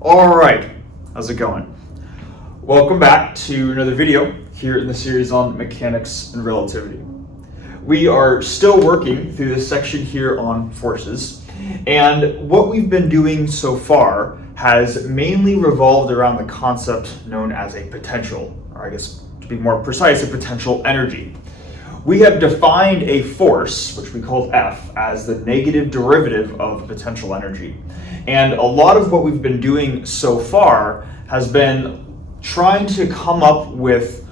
All right, how's it going? Welcome back to another video here in the series on mechanics and relativity. We are still working through this section here on forces, and what we've been doing so far has mainly revolved around the concept known as a potential, or I guess to be more precise, a potential energy. We have defined a force, which we called F, as the negative derivative of potential energy. And a lot of what we've been doing so far has been trying to come up with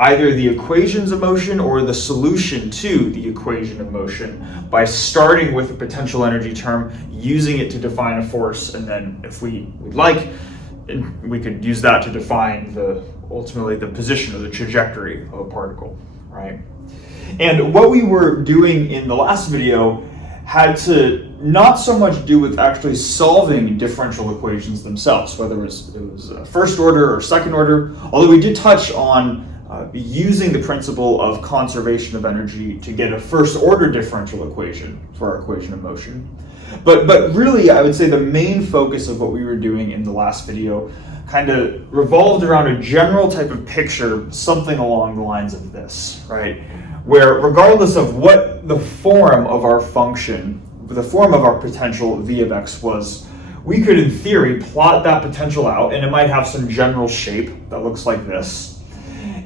either the equations of motion or the solution to the equation of motion by starting with a potential energy term, using it to define a force, and then if we'd like, we could use that to define ultimately the position or the trajectory of a particle, right? And what we were doing in the last video had to not so much do with actually solving differential equations themselves, whether it was first order or second order, although we did touch on using the principle of conservation of energy to get a first order differential equation for our equation of motion. But really, I would say the main focus of what we were doing in the last video kind of revolved around a general type of picture, something along the lines of this, right? Where regardless of what the form of our function, the form of our potential v of x was, we could in theory plot that potential out, and it might have some general shape that looks like this.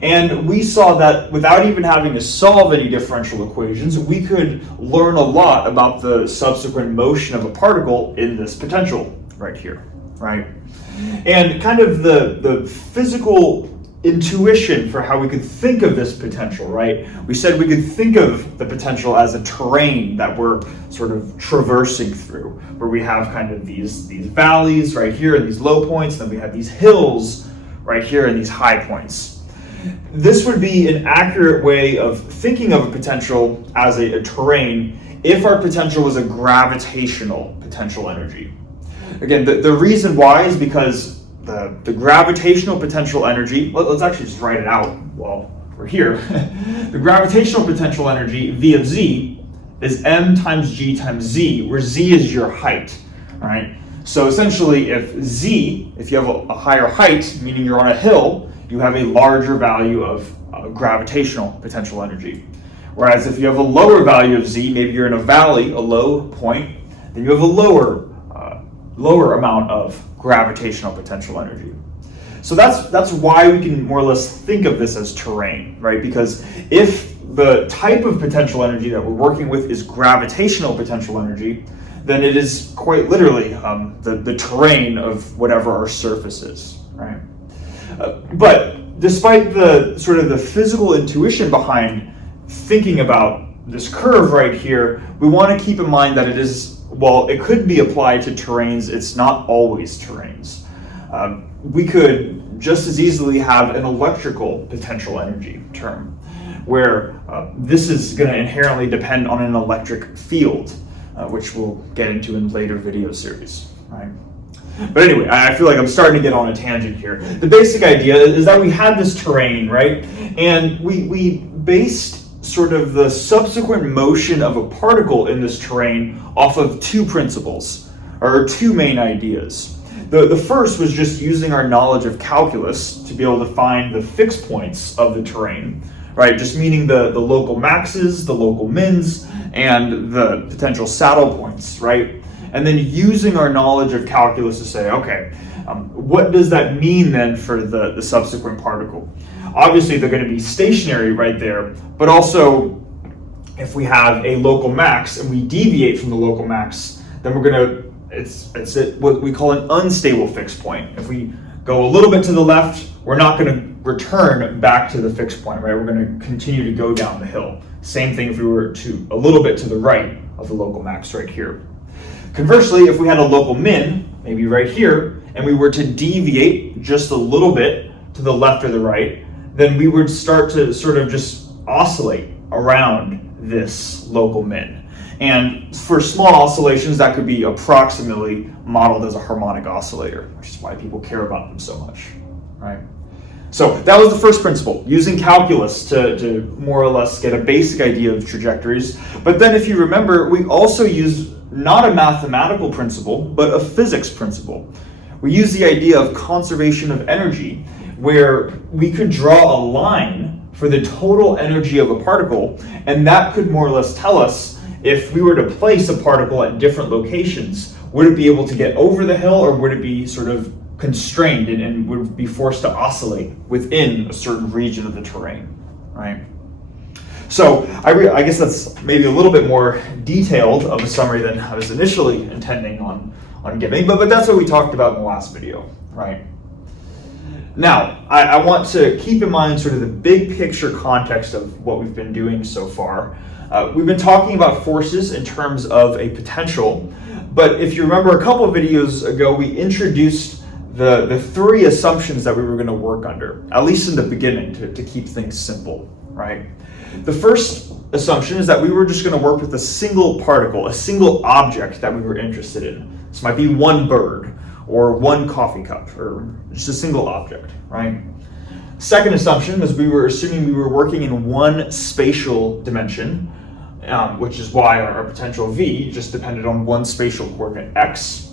And we saw that without even having to solve any differential equations, we could learn a lot about the subsequent motion of a particle in this potential right here, right? And kind of the physical intuition for how we could think of this potential, right? We said we could think of the potential as a terrain that we're sort of traversing through, where we have kind of these valleys right here and these low points, then we have these hills right here and these high points. This would be an accurate way of thinking of a potential as a terrain if our potential was a gravitational potential energy. Again, the reason why is because the gravitational potential energy, let's actually just write it out while we're here. The gravitational potential energy, V of z, is m times g times z, where z is your height, all right? So essentially, if you have a higher height, meaning you're on a hill, you have a larger value of gravitational potential energy. Whereas if you have a lower value of z, maybe you're in a valley, a low point, then you have a lower amount of gravitational potential energy. So that's why we can more or less think of this as terrain, right? Because if the type of potential energy that we're working with is gravitational potential energy, then it is quite literally the terrain of whatever our surface is, right? But despite the sort of the physical intuition behind thinking about this curve right here, we want to keep in mind that it is, while it could be applied to terrains, it's not always terrains. We could just as easily have an electrical potential energy term, where this is going to inherently depend on an electric field, which we'll get into in later video series, right? But anyway, I feel like I'm starting to get on a tangent here. The basic idea is that we had this terrain, right? And we based sort of the subsequent motion of a particle in this terrain off of two principles, or two main ideas. The first was just using our knowledge of calculus to be able to find the fixed points of the terrain, right? Just meaning the local maxes, the local mins, and the potential saddle points, right? And then using our knowledge of calculus to say, okay, what does that mean then for the subsequent particle? Obviously, they're going to be stationary right there, but also if we have a local max and we deviate from the local max, then we're going to, it's what we call an unstable fixed point. If we go a little bit to the left, we're not going to return back to the fixed point, right? We're going to continue to go down the hill. Same thing if we were to a little bit to the right of the local max right here. Conversely, if we had a local min, maybe right here, and we were to deviate just a little bit to the left or the right, then we would start to sort of just oscillate around this local min. And for small oscillations, that could be approximately modeled as a harmonic oscillator, which is why people care about them so much, right? So that was the first principle, using calculus to more or less get a basic idea of trajectories. But then if you remember, we also use not a mathematical principle, but a physics principle, we used the idea of conservation of energy, where we could draw a line for the total energy of a particle, and that could more or less tell us if we were to place a particle at different locations, would it be able to get over the hill, or would it be sort of constrained and would be forced to oscillate within a certain region of the terrain, right? So I guess that's maybe a little bit more detailed of a summary than I was initially intending on giving, but that's what we talked about in the last video, right? Now, I want to keep in mind sort of the big picture context of what we've been doing so far. We've been talking about forces in terms of a potential, but if you remember a couple of videos ago, we introduced the three assumptions that we were going to work under, at least in the beginning, to keep things simple, right? The first assumption is that we were just going to work with a single particle, a single object that we were interested in. This might be one bird, or one coffee cup, or just a single object, right? Second assumption is we were assuming we were working in one spatial dimension, which is why our potential V just depended on one spatial coordinate x.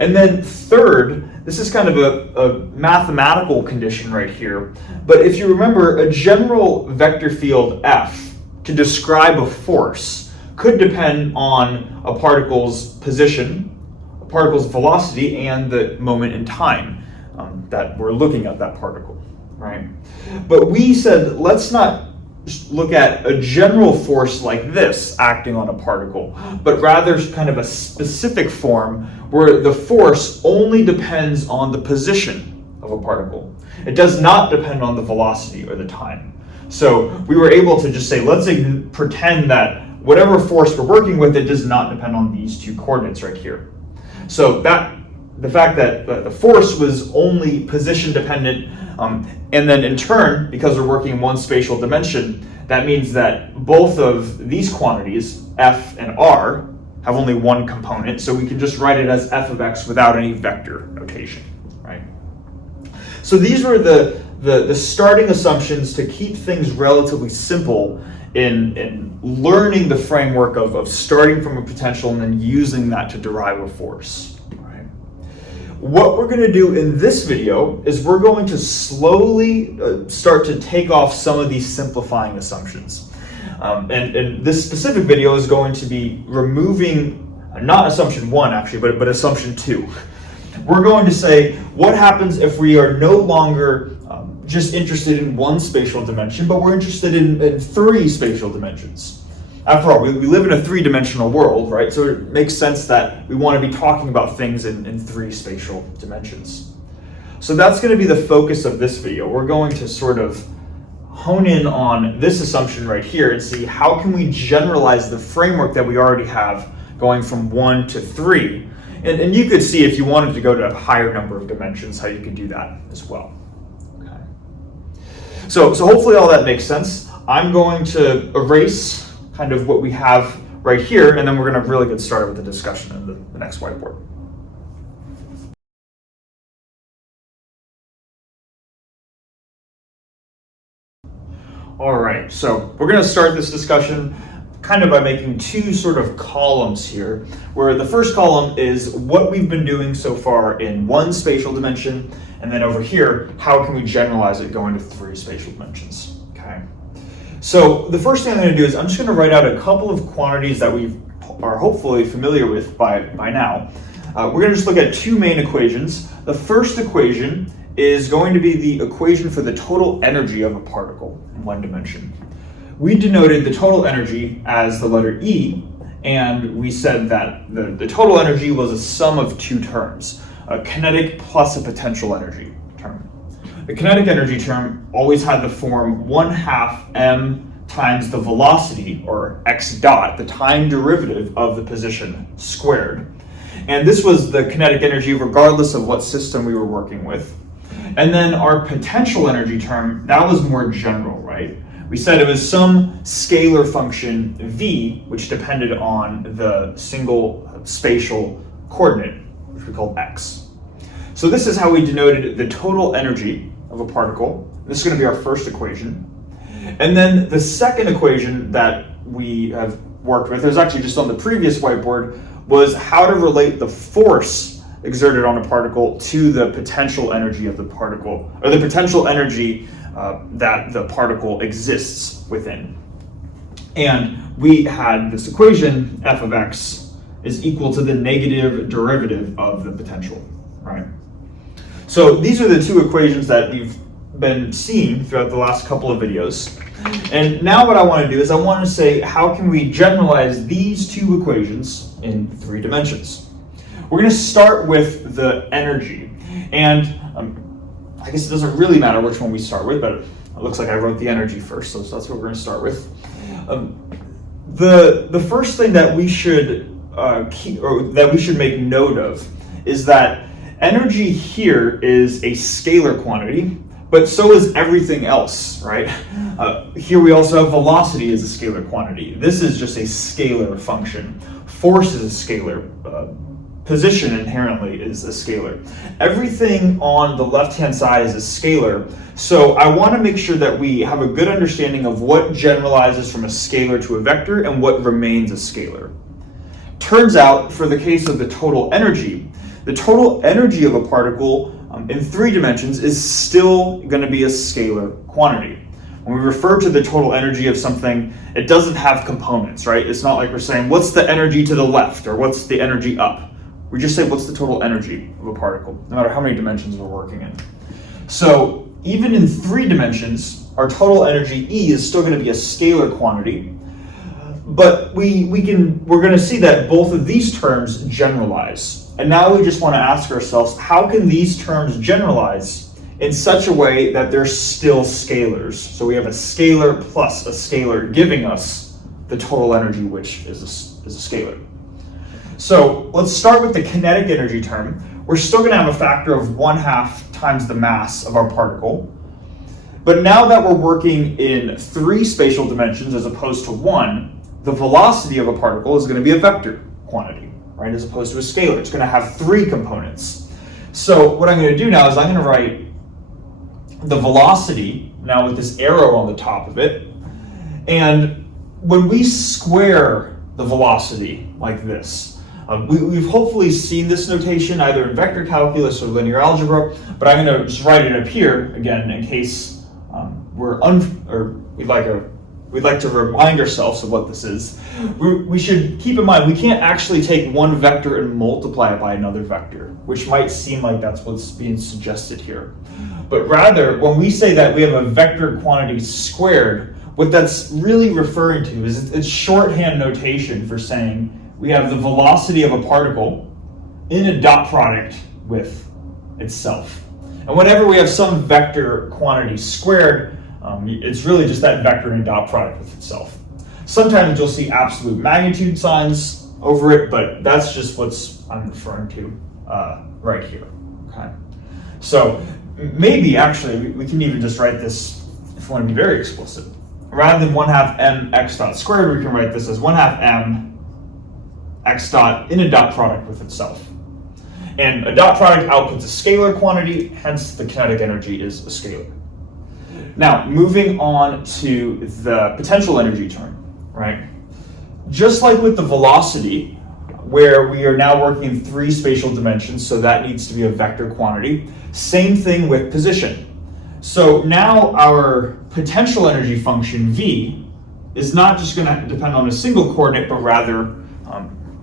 And then third, this is kind of a mathematical condition right here, but if you remember, a general vector field F to describe a force could depend on a particle's position, a particle's velocity, and the moment in time that we're looking at that particle, right? But we said, let's not look at a general force like this acting on a particle, but rather kind of a specific form where the force only depends on the position of a particle. It does not depend on the velocity or the time. So we were able to just say, let's pretend that whatever force we're working with, it does not depend on these two coordinates right here. So the fact that the force was only position dependent, and then in turn, because we're working in one spatial dimension, that means that both of these quantities, F and R, have only one component, so we can just write it as f of x without any vector notation, right? So these were the starting assumptions to keep things relatively simple in learning the framework of starting from a potential and then using that to derive a force. What we're going to do in this video is we're going to slowly start to take off some of these simplifying assumptions. And this specific video is going to be removing, not assumption 1 actually, but assumption 2. We're going to say, what happens if we are no longer just interested in one spatial dimension, but we're interested in 3 spatial dimensions? After all, we live in a 3-dimensional world, right? So it makes sense that we want to be talking about things in 3 spatial dimensions. So that's going to be the focus of this video. We're going to sort of hone in on this assumption right here and see how can we generalize the framework that we already have going from 1 to 3. And you could see if you wanted to go to a higher number of dimensions, how you could do that as well. Okay. So hopefully all that makes sense. I'm going to erase kind of what we have right here, and then we're going to really get started with the discussion in the next whiteboard. All right, so we're going to start this discussion kind of by making 2 sort of columns here, where the first column is what we've been doing so far in 1 spatial dimension, and then over here, how can we generalize it going to 3 spatial dimensions, okay? So the first thing I'm going to do is I'm just going to write out a couple of quantities that we are hopefully familiar with by now. We're going to just look at 2 main equations. The first equation is going to be the equation for the total energy of a particle in 1 dimension. We denoted the total energy as the letter E, and we said that the total energy was a sum of 2 terms, a kinetic plus a potential energy term. The kinetic energy term always had the form 1/2 m times the velocity, or x dot, the time derivative of the position, squared. And this was the kinetic energy regardless of what system we were working with. And then our potential energy term, that was more general, right? We said it was some scalar function v, which depended on the single spatial coordinate, which we called x. So this is how we denoted the total energy of a particle. This is going to be our first equation. And then the second equation that we have worked with, it was actually just on the previous whiteboard, was how to relate the force exerted on a particle to the potential energy of the particle, or the potential energy that the particle exists within. And we had this equation, f of x is equal to the negative derivative of the potential, right? So these are the two equations that you've been seeing throughout the last couple of videos. And now what I want to do is I want to say, how can we generalize these two equations in 3 dimensions? We're going to start with the energy. And I guess it doesn't really matter which one we start with, but it looks like I wrote the energy first, so that's what we're going to start with. The first thing that we should make note of is that energy here is a scalar quantity, but so is everything else, right? Here we also have velocity as a scalar quantity. This is just a scalar function. Force is a scalar. Position inherently is a scalar. Everything on the left-hand side is a scalar, so I want to make sure that we have a good understanding of what generalizes from a scalar to a vector and what remains a scalar. Turns out, for the case of the total energy of a particle in 3 dimensions is still going to be a scalar quantity. When we refer to the total energy of something, it doesn't have components, right? It's not like we're saying, what's the energy to the left, or what's the energy up? We just say, what's the total energy of a particle, no matter how many dimensions we're working in. So even in 3 dimensions, our total energy E is still going to be a scalar quantity, but we're going to see that both of these terms generalize. And now we just want to ask ourselves, how can these terms generalize in such a way that they're still scalars? So we have a scalar plus a scalar giving us the total energy, which is a scalar. So let's start with the kinetic energy term. We're still going to have a factor of 1/2 times the mass of our particle. But now that we're working in 3 spatial dimensions as opposed to 1, the velocity of a particle is going to be a vector quantity, right? As opposed to a scalar. It's going to have 3 components. So what I'm going to do now is I'm going to write the velocity now with this arrow on the top of it. And when we square the velocity like this, we've hopefully seen this notation either in vector calculus or linear algebra, but I'm going to just write it up here again in case we'd like to remind ourselves of what this is. We should keep in mind we can't actually take one vector and multiply it by another vector, which might seem like that's what's being suggested here. But rather, when we say that we have a vector quantity squared, what that's really referring to is it's shorthand notation for saying we have the velocity of a particle in a dot product with itself. And whenever we have some vector quantity squared, it's really just that vector in a dot product with itself. Sometimes you'll see absolute magnitude signs over it, but that's just what I'm referring to right here. Okay. So maybe actually we can even just write this if we want to be very explicit. Rather than 1/2 m x dot squared, we can write this as 1/2 m x dot in a dot product with itself. And a dot product outputs a scalar quantity, hence the kinetic energy is a scalar. Now, moving on to the potential energy term, right? Just like with the velocity, where we are now working in 3 spatial dimensions, so that needs to be a vector quantity, same thing with position. So now our potential energy function V is not just going to depend on a single coordinate, but rather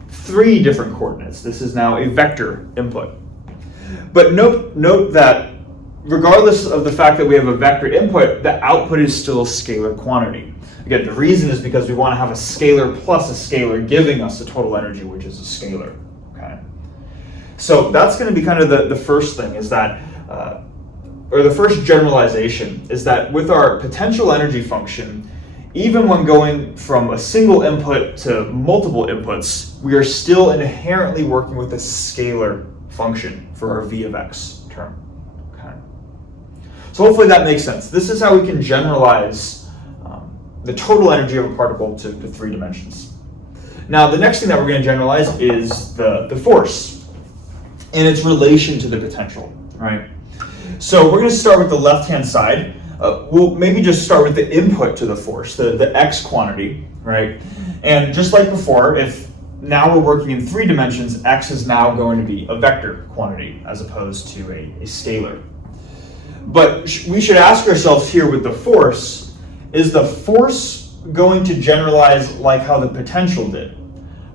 3 different coordinates. This is now a vector input. But note that regardless of the fact that we have a vector input, the output is still a scalar quantity. Again, the reason is because we want to have a scalar plus a scalar giving us the total energy, which is a scalar. Okay. So that's going to be kind of the first thing, is that, or the first generalization, is that with our potential energy function, even when going from a single input to multiple inputs, we are still inherently working with a scalar function for our v of x term. Okay. So hopefully that makes sense. This is how we can generalize the total energy of a particle to 3 dimensions. Now, the next thing that we're going to generalize is the force and its relation to the potential, right? So we're going to start with the left-hand side. We'll maybe just start with the input to the force, the x quantity, right? And just like before, if now we're working in 3 dimensions, x is now going to be a vector quantity as opposed to a scalar. But we should ask ourselves here with the force, is the force going to generalize like how the potential did?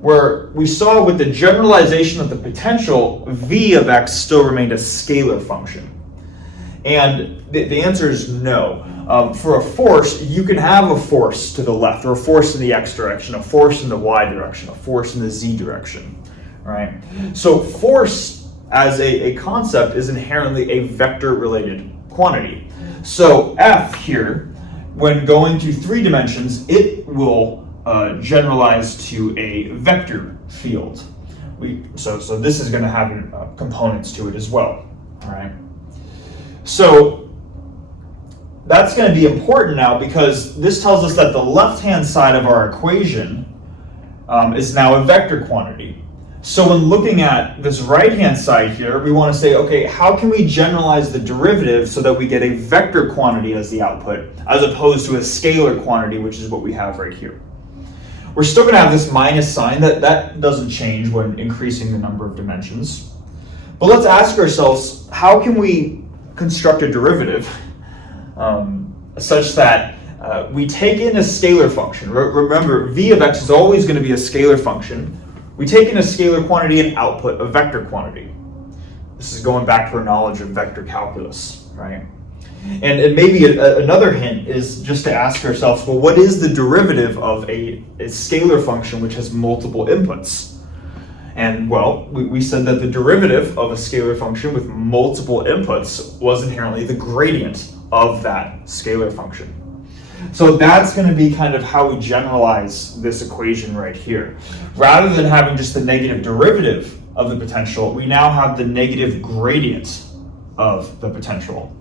Where we saw with the generalization of the potential, v of x still remained a scalar function. And the answer is no. For a force, you can have a force to the left, or a force in the x direction, a force in the y direction, a force in the z direction, right? So force as a concept is inherently a vector-related quantity. So F here, when going to 3 dimensions, it will generalize to a vector field. So this is going to have components to it as well, all right? So that's going to be important now because this tells us that the left-hand side of our equation is now a vector quantity. So when looking at this right-hand side here, we want to say, okay, how can we generalize the derivative so that we get a vector quantity as the output, as opposed to a scalar quantity, which is what we have right here. We're still going to have this minus sign. That doesn't change when increasing the number of dimensions. But let's ask ourselves, how can we construct a derivative such that we take in a scalar function. Remember, v of x is always going to be a scalar function. We take in a scalar quantity and output a vector quantity. This is going back to our knowledge of vector calculus, right? And maybe another hint is just to ask ourselves, well, what is the derivative of a scalar function which has multiple inputs? And well, we said that the derivative of a scalar function with multiple inputs was inherently the gradient of that scalar function. So that's going to be kind of how we generalize this equation right here. Rather than having just the negative derivative of the potential, we now have the negative gradient of the potential.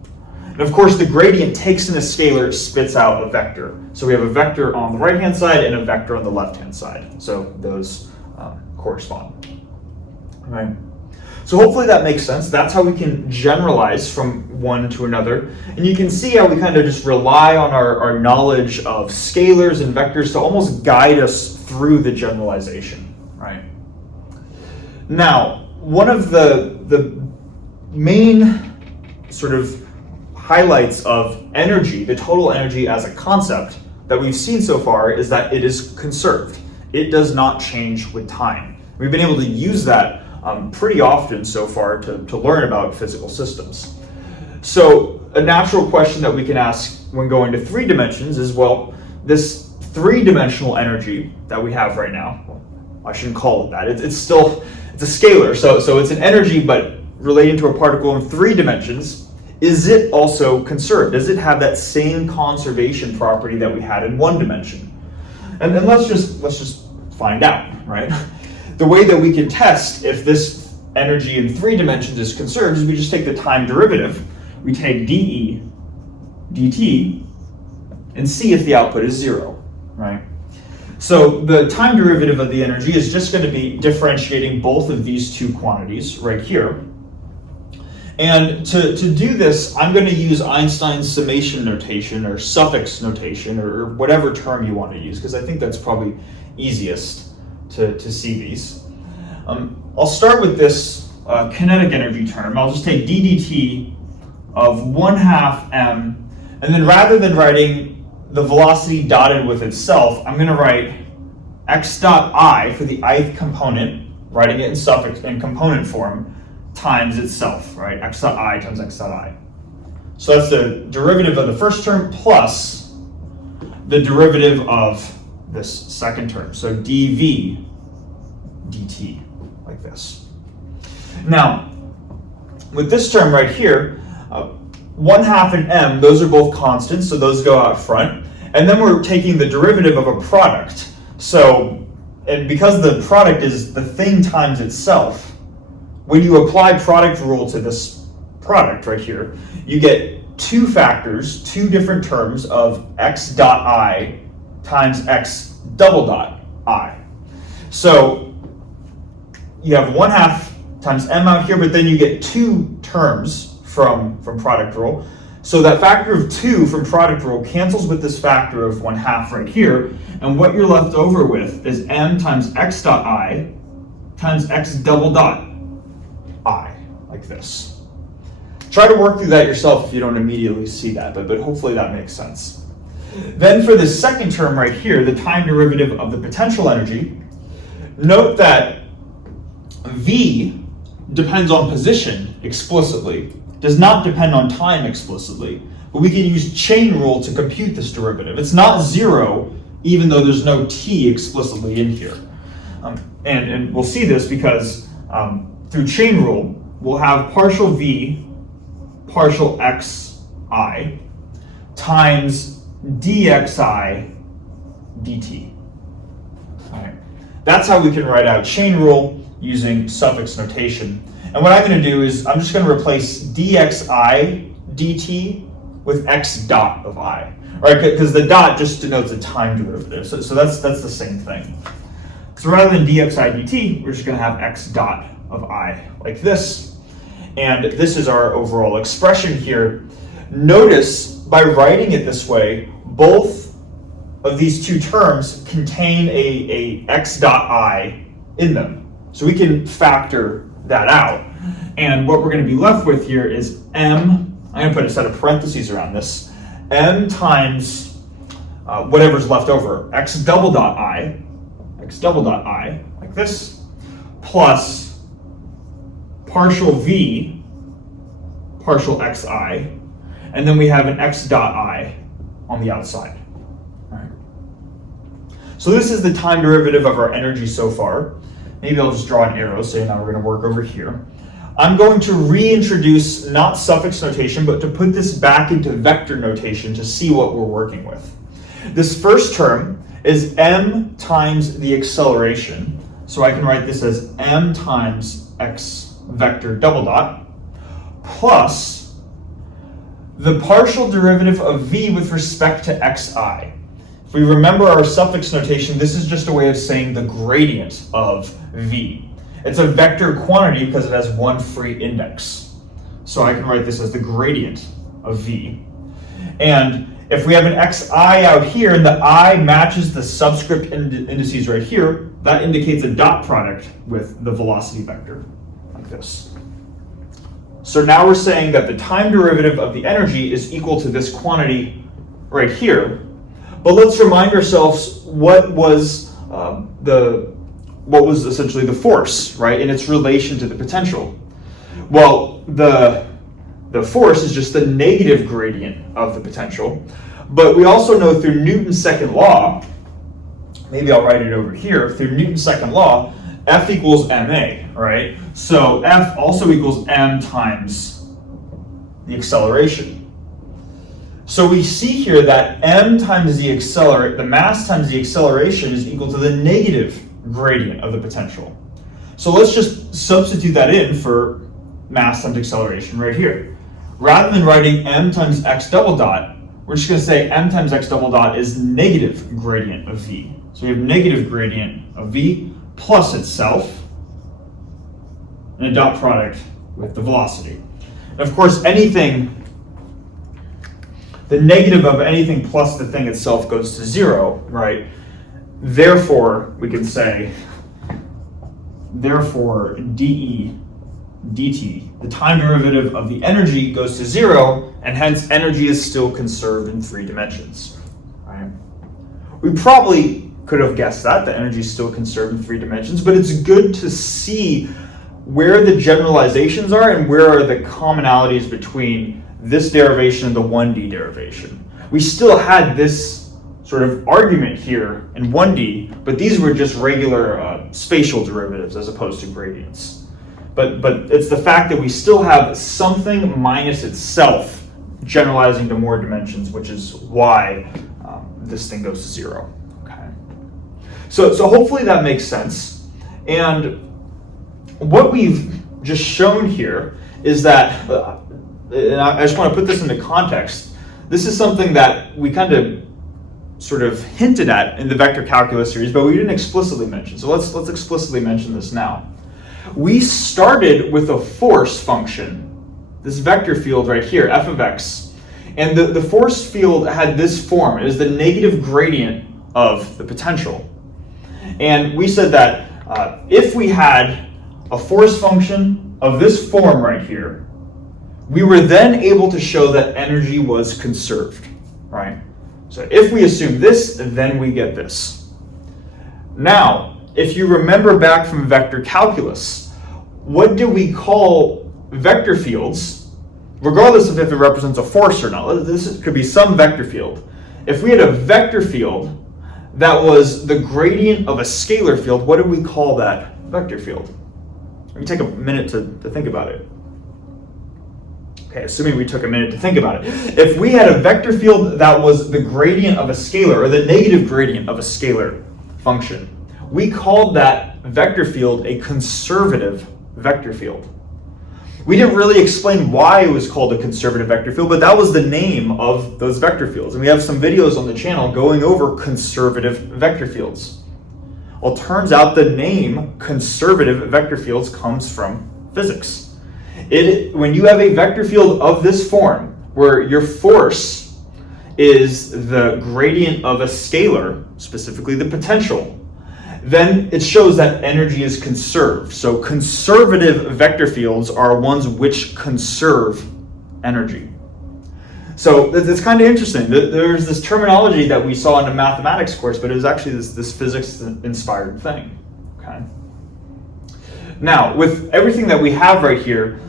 And of course, the gradient takes in a scalar, spits out a vector. So we have a vector on the right-hand side and a vector on the left-hand side. So those correspond. All right. So hopefully that makes sense. That's how we can generalize from one to another. And you can see how we kind of just rely on our knowledge of scalars and vectors to almost guide us through the generalization, right? Now, one of the main sort of highlights of energy, the total energy as a concept that we've seen so far, is that it is conserved. It does not change with time. We've been able to use that pretty often so far to learn about physical systems. So a natural question that we can ask when going to 3 dimensions is, well, this 3-dimensional energy that we have right now, well, I shouldn't call it that, it's a scalar, so it's an energy but relating to a particle in 3 dimensions. Is it also conserved? Does it have that same conservation property that we had in 1 dimension? And then let's just find out, right? The way that we can test if this energy in 3 dimensions is conserved is we just take the time derivative. We take dE dt and see if the output is 0, right? So the time derivative of the energy is just going to be differentiating both of these two quantities right here. And to do this, I'm going to use Einstein's summation notation or suffix notation or whatever term you want to use, because I think that's probably easiest to see these. I'll start with this kinetic energy term. I'll just take ddt of 1/2 m, and then rather than writing the velocity dotted with itself, I'm going to write x dot I for the ith component, writing it in suffix in component form, times itself, right? X dot I times x dot I. So that's the derivative of the first term plus the derivative of this second term. So dv dt, like this. Now, with this term right here, 1/2 and m, those are both constants, so those go out front. And then we're taking the derivative of a product. So, and because the product is the thing times itself, when you apply product rule to this product right here, you get 2 factors, 2 different terms of x dot I times x double dot I. So you have 1/2 times m out here, but then you get 2 terms from product rule. So that factor of 2 from product rule cancels with this factor of 1/2 right here, and what you're left over with is m times x dot I times x double dot I, like this. Try to work through that yourself if you don't immediately see that, but hopefully that makes sense. Then for this second term right here, the time derivative of the potential energy, note that V depends on position explicitly, does not depend on time explicitly, but we can use chain rule to compute this derivative. It's not 0, even though there's no t explicitly in here. And we'll see this because through chain rule, we'll have partial v partial xi times dxi dt. All right. That's how we can write out chain rule using suffix notation. And what I'm going to do is I'm just going to replace dxi dt with x dot of I, right? Because the dot just denotes a time derivative. So that's the same thing. So rather than dxi dt, we're just going to have x dot of I like this. And this is our overall expression here. Notice by writing it this way, both of these two terms contain a x dot I in them. So we can factor that out. And what we're going to be left with here is m, I'm going to put a set of parentheses around this, m times whatever's left over, x double dot I, like this, plus partial v, partial xi, and then we have an x dot I on the outside. All right. So this is the time derivative of our energy so far. Maybe I'll just draw an arrow, so now we're going to work over here. I'm going to reintroduce not suffix notation, but to put this back into vector notation to see what we're working with. This first term is m times the acceleration. So I can write this as m times x vector double dot plus the partial derivative of v with respect to xi. If we remember our suffix notation, this is just a way of saying the gradient of v. It's a vector quantity because it has one free index. So I can write this as the gradient of v. And if we have an xi out here and the I matches the subscript indices right here, that indicates a dot product with the velocity vector, like this. So now we're saying that the time derivative of the energy is equal to this quantity right here. But let's remind ourselves what was essentially the force, right, in its relation to the potential. Well, the force is just the negative gradient of the potential, but we also know through Newton's second law, maybe I'll write it over here, through Newton's second law, F equals ma, right? So F also equals m times the acceleration. So we see here that m times the mass times the acceleration is equal to the negative gradient of the potential. So let's just substitute that in for mass times acceleration right here. Rather than writing m times x double dot, we're just going to say m times x double dot is negative gradient of v. So we have negative gradient of v plus itself and a dot product with the velocity. And of course, the negative of anything plus the thing itself goes to 0, right? Therefore, we can say, dE dt, the time derivative of the energy goes to 0, and hence energy is still conserved in 3 dimensions. Right? We probably could have guessed that the energy is still conserved in 3 dimensions, but it's good to see where the generalizations are and where are the commonalities between this derivation and the 1D derivation. We still had this sort of argument here in 1D, but these were just regular spatial derivatives as opposed to gradients. But it's the fact that we still have something minus itself generalizing to more dimensions, which is why this thing goes to 0. Okay. So hopefully that makes sense. And what we've just shown here is that, and I just want to put this into context, this is something that we kind of sort of hinted at in the vector calculus series, but we didn't explicitly mention. So let's explicitly mention this now. We started with a force function, this vector field right here, f of x, And the force field had this form. It is the negative gradient of the potential. And we said that if we had a force function of this form right here, we were then able to show that energy was conserved, right? So if we assume this, then we get this. Now, if you remember back from vector calculus, what do we call vector fields, regardless of if it represents a force or not? This could be some vector field. If we had a vector field that was the gradient of a scalar field, what do we call that vector field? Let me take a minute to think about it. Okay, assuming we took a minute to think about it. If we had a vector field that was the gradient of a scalar, or the negative gradient of a scalar function, we called that vector field a conservative vector field. We didn't really explain why it was called a conservative vector field, but that was the name of those vector fields. And we have some videos on the channel going over conservative vector fields. Well, it turns out the name conservative vector fields comes from physics. When you have a vector field of this form, where your force is the gradient of a scalar, specifically the potential, then it shows that energy is conserved. So conservative vector fields are ones which conserve energy. So it's kind of interesting. There's this terminology that we saw in the mathematics course, but it was actually this physics-inspired thing. Okay. Now, with everything that we have right here,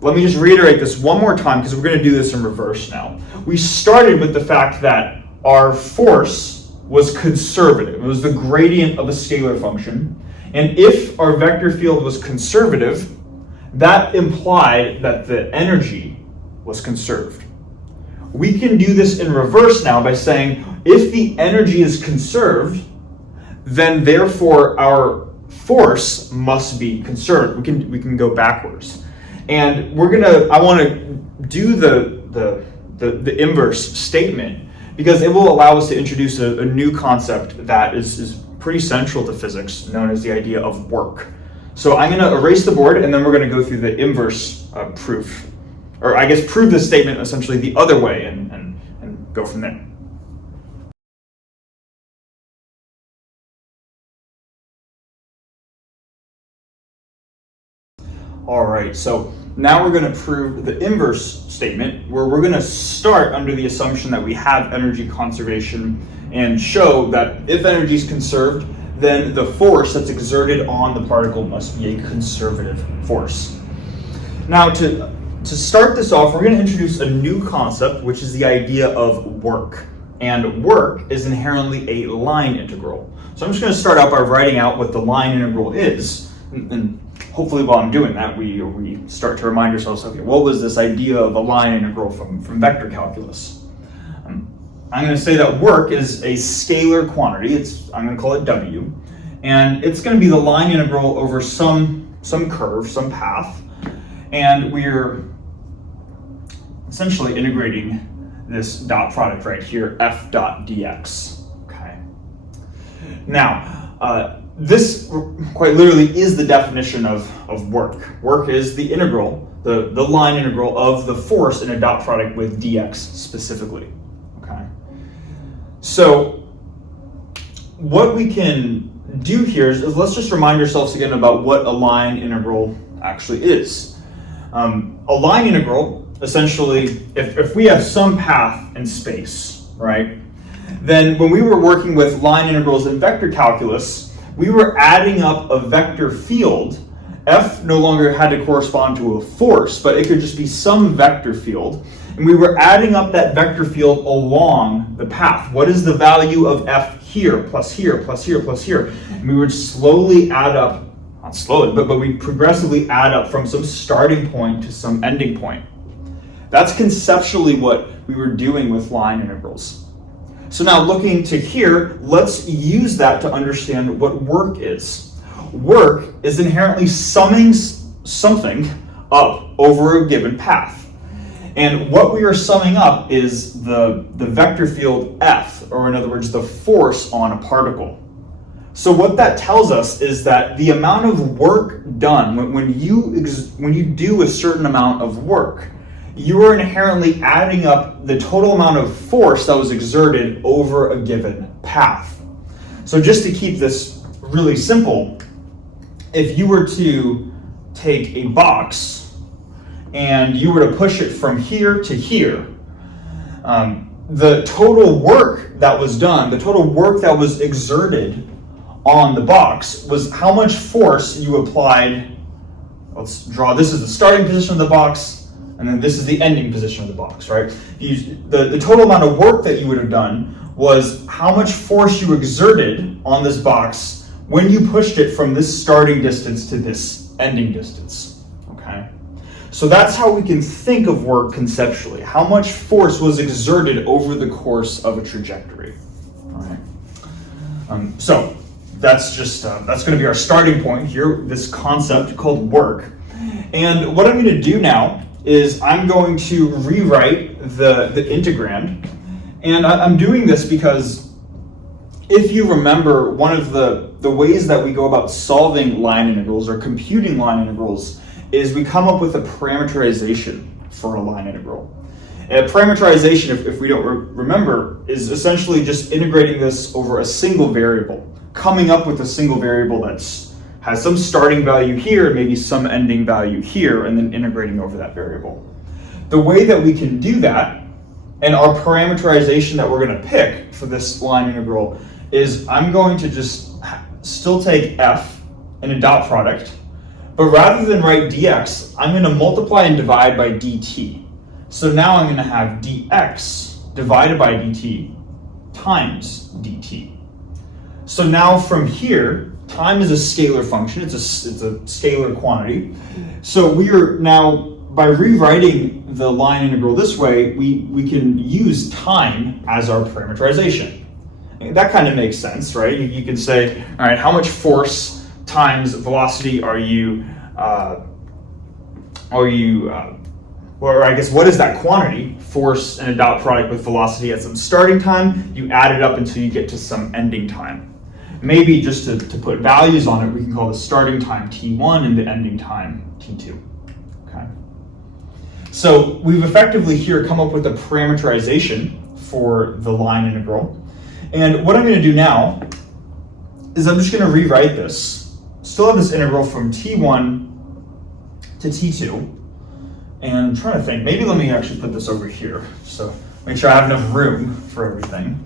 let me just reiterate this one more time because we're going to do this in reverse now. We started with the fact that our force was conservative. It was the gradient of a scalar function. And if our vector field was conservative, that implied that the energy was conserved. We can do this in reverse now by saying if the energy is conserved, then therefore our force must be conserved. We can go backwards. And I want to do the inverse statement because it will allow us to introduce a new concept that is pretty central to physics, known as the idea of work. So I'm going to erase the board, and then we're going to go through the inverse proof, or I guess prove this statement essentially the other way and go from there. All right, so now we're going to prove the inverse statement, where we're going to start under the assumption that we have energy conservation and show that if energy is conserved, then the force that's exerted on the particle must be a conservative force. Now, to start this off, we're going to introduce a new concept, which is the idea of work. And work is inherently a line integral. So I'm just going to start out by writing out what the line integral is. And hopefully while I'm doing that, we start to remind ourselves, okay, what was this idea of a line integral from vector calculus? I'm going to say that work is a scalar quantity. I'm going to call it W. And it's going to be the line integral over some curve, some path. And we're essentially integrating this dot product right here, f dot dx. Okay. Now, this quite literally is the definition of work. Work is the integral, the line integral of the force in a dot product with dx specifically. Okay. So what we can do here is let's just remind ourselves again about what a line integral actually is. A line integral, essentially, if we have some path in space, right, then when we were working with line integrals in vector calculus, we were adding up a vector field. F no longer had to correspond to a force, but it could just be some vector field. And we were adding up that vector field along the path. What is the value of F here, plus here, plus here, plus here? And we would slowly add up, not slowly, but we progressively add up from some starting point to some ending point. That's conceptually what we were doing with line integrals. So now looking to here, let's use that to understand what work is. Work is inherently summing something up over a given path. And what we are summing up is the vector field F, or in other words, the force on a particle. So what that tells us is that the amount of work done, when you do a certain amount of work, you are inherently adding up the total amount of force that was exerted over a given path. So just to keep this really simple, if you were to take a box and you were to push it from here to here, the total work that was done, the total work that was exerted on the box was how much force you applied. Let's draw, this is the starting position of the box, and then this is the ending position of the box, right? The total amount of work that you would have done was how much force you exerted on this box when you pushed it from this starting distance to this ending distance, okay? So that's how we can think of work conceptually. How much force was exerted over the course of a trajectory, all right? So that's going to be our starting point here, this concept called work. And what I'm going to do now is I'm going to rewrite the integrand. And I'm doing this because if you remember, one of the ways that we go about solving line integrals or computing line integrals is we come up with a parameterization for a line integral. And a parameterization, if we don't remember, is essentially just integrating this over a single variable, coming up with a single variable that has some starting value here, maybe some ending value here, and then integrating over that variable. The way that we can do that, and our parameterization that we're going to pick for this line integral, is I'm going to just still take f in a dot product, but rather than write dx, I'm going to multiply and divide by dt. So now I'm going to have dx divided by dt times dt. So now from here, time is a scalar function, it's a scalar quantity. So we are now, by rewriting the line integral this way, we can use time as our parameterization. That kind of makes sense, right? You can say, all right, how much force times velocity or I guess what is that quantity, force and a dot product with velocity at some starting time, you add it up until you get to some ending time. Maybe just to put values on it, we can call the starting time t1 and the ending time t2. Okay. So we've effectively here come up with a parameterization for the line integral. And what I'm going to do now is I'm just going to rewrite this. Still have this integral from t1 to t2. And I'm trying to think, maybe let me actually put this over here. So make sure I have enough room for everything.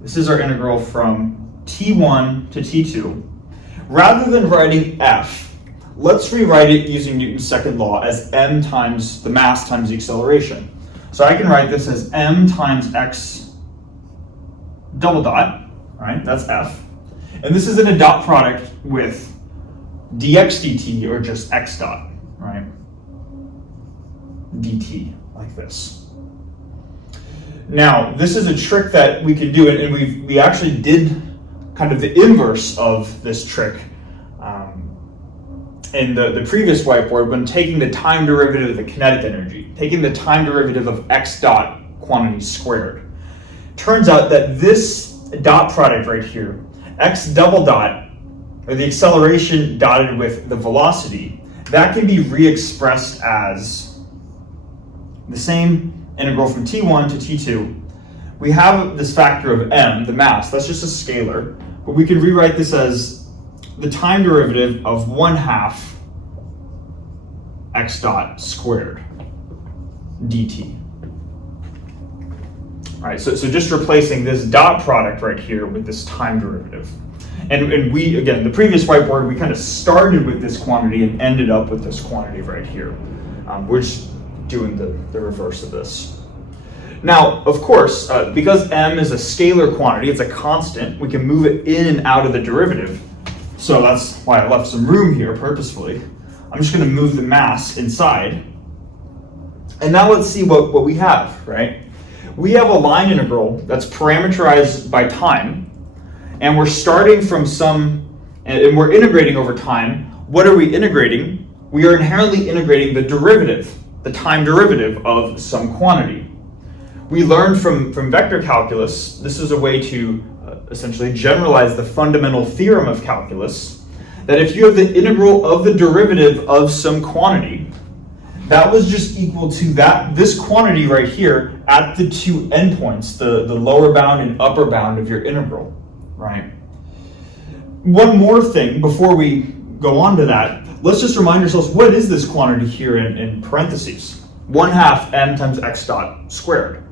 This is our integral from t1 to t2. Rather than writing f, let's rewrite it using Newton's second law as m times the mass times the acceleration. So I can write this as m times x double dot, right? That's f. And this is in a dot product with dx dt, or just x dot, right? dt, like this. Now, this is a trick that we can do, and we actually did kind of the inverse of this trick in the previous whiteboard when taking the time derivative of the kinetic energy, taking the time derivative of x dot quantity squared. Turns out that this dot product right here, x double dot, or the acceleration dotted with the velocity, that can be re-expressed as the same integral from t1 to t2. We have this factor of m, the mass, that's just a scalar, but we can rewrite this as the time derivative of 1/2 x dot squared dt. All right, so just replacing this dot product right here with this time derivative. And we, again, the previous whiteboard, we kind of started with this quantity and ended up with this quantity right here. We're just doing the reverse of this. Now, of course, because m is a scalar quantity, it's a constant, we can move it in and out of the derivative. So that's why I left some room here purposefully. I'm just going to move the mass inside. And now let's see what we have, right? We have a line integral that's parameterized by time, and we're starting from and we're integrating over time. What are we integrating? We are inherently integrating the derivative, the time derivative of some quantity. We learned from vector calculus, this is a way to essentially generalize the fundamental theorem of calculus, that if you have the integral of the derivative of some quantity, that was just equal to this quantity right here at the two endpoints, the lower bound and upper bound of your integral, right? One more thing before we go on to that, let's just remind ourselves, what is this quantity here in parentheses? 1/2 m times x dot squared.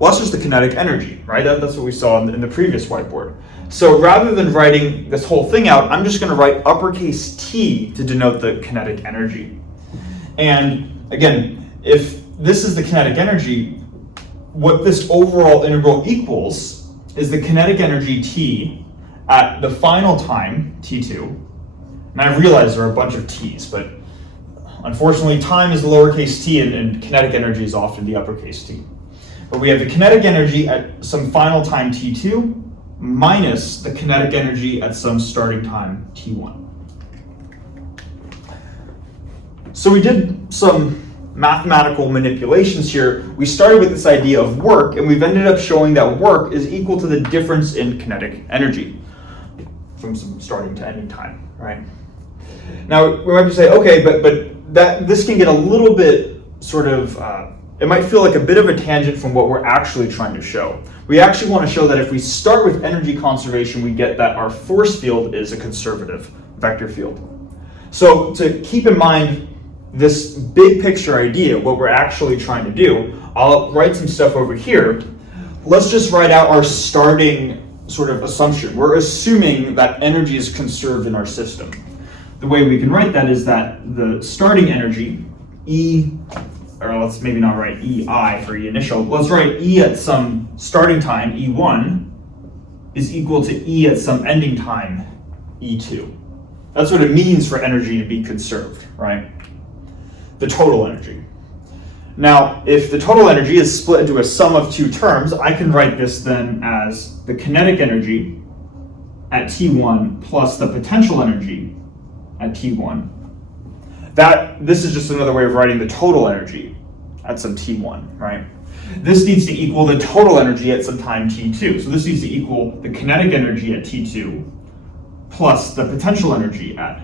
Well, that's just the kinetic energy, right? That's what we saw in the previous whiteboard. So rather than writing this whole thing out, I'm just going to write uppercase T to denote the kinetic energy. And again, if this is the kinetic energy, what this overall integral equals is the kinetic energy T at the final time, T2. And I realize there are a bunch of T's, but unfortunately time is the lowercase t and kinetic energy is often the uppercase T. But we have the kinetic energy at some final time T2 minus the kinetic energy at some starting time T1. So we did some mathematical manipulations here. We started with this idea of work, and we've ended up showing that work is equal to the difference in kinetic energy from some starting to ending time, right? Now, we might say, okay, but this can get a little bit sort of, it might feel like a bit of a tangent from what we're actually trying to show. We actually want to show that if we start with energy conservation, we get that our force field is a conservative vector field. So to keep in mind this big picture idea, what we're actually trying to do, I'll write some stuff over here. Let's just write out our starting sort of assumption. We're assuming that energy is conserved in our system. The way we can write that is that the starting energy, E, or let's maybe not write EI for E initial, let's write E at some starting time, E1, is equal to E at some ending time, E2. That's what it means for energy to be conserved, right? The total energy. Now, if the total energy is split into a sum of two terms, I can write this then as the kinetic energy at T1 plus the potential energy at T1. This is just another way of writing the total energy at some T1, right? This needs to equal the total energy at some time T2. So this needs to equal the kinetic energy at T2 plus the potential energy at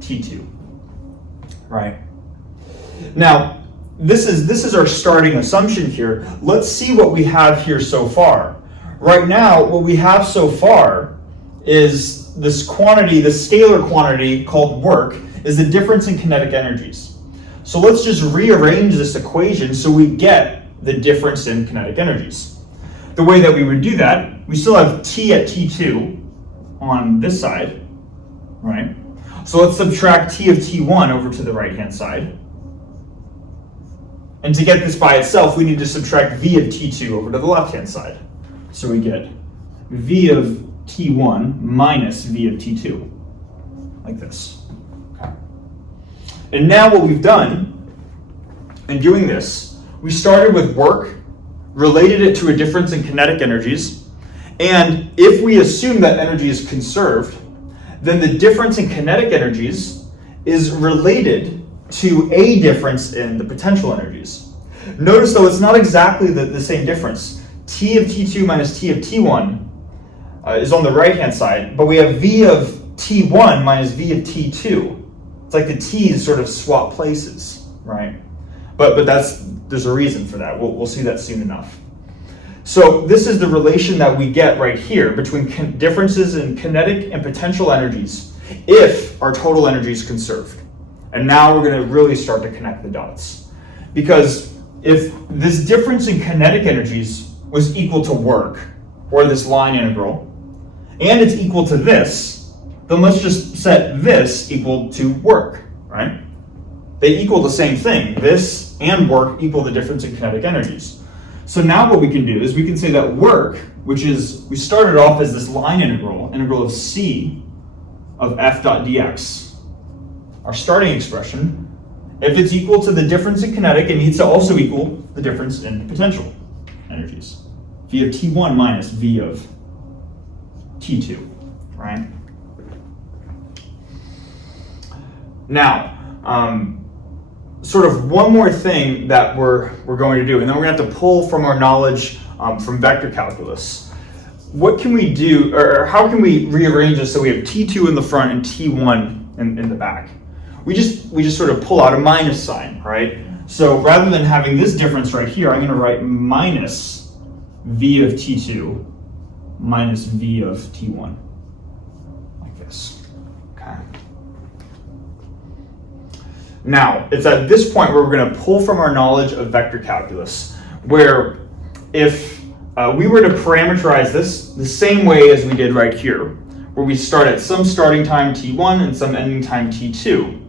T2, right? Now, this is our starting assumption here. Let's see what we have here so far. Right now, what we have so far is this quantity, the scalar quantity called work, is the difference in kinetic energies. So let's just rearrange this equation so we get the difference in kinetic energies. The way that we would do that, we still have T at T2 on this side, right? So let's subtract T of T1 over to the right-hand side. And to get this by itself, we need to subtract V of T2 over to the left-hand side. So we get V of T1 minus V of T2, like this. Okay. And now what we've done in doing this, we started with work, related it to a difference in kinetic energies, and if we assume that energy is conserved, then the difference in kinetic energies is related to a difference in the potential energies. Notice though, it's not exactly the same difference. T of T2 minus T of T1 is on the right-hand side, but we have V of T1 minus V of T2. It's like the T's sort of swap places, right? But there's a reason for that. We'll see that soon enough. So this is the relation that we get right here between differences in kinetic and potential energies if our total energy is conserved. And now we're going to really start to connect the dots. Because if this difference in kinetic energies was equal to work, or this line integral, and it's equal to this, then let's just set this equal to work, right? They equal the same thing. This and work equal the difference in kinetic energies. So now what we can do is we can say that work, which is, we started off as this line integral of C of f dot dx, our starting expression, if it's equal to the difference in kinetic, it needs to also equal the difference in potential energies. V of T1 minus V of T2, right? Now, sort of one more thing that we're going to do, and then we're going to have to pull from our knowledge from vector calculus. What can we do, or how can we rearrange this so we have T2 in the front and T1 in the back? we just sort of pull out a minus sign, right? So rather than having this difference right here, I'm going to write minus v of t2 minus v of t1, like this. Okay. Now, it's at this point where we're going to pull from our knowledge of vector calculus, where if we were to parameterize this the same way as we did right here, where we start at some starting time t1 and some ending time t2,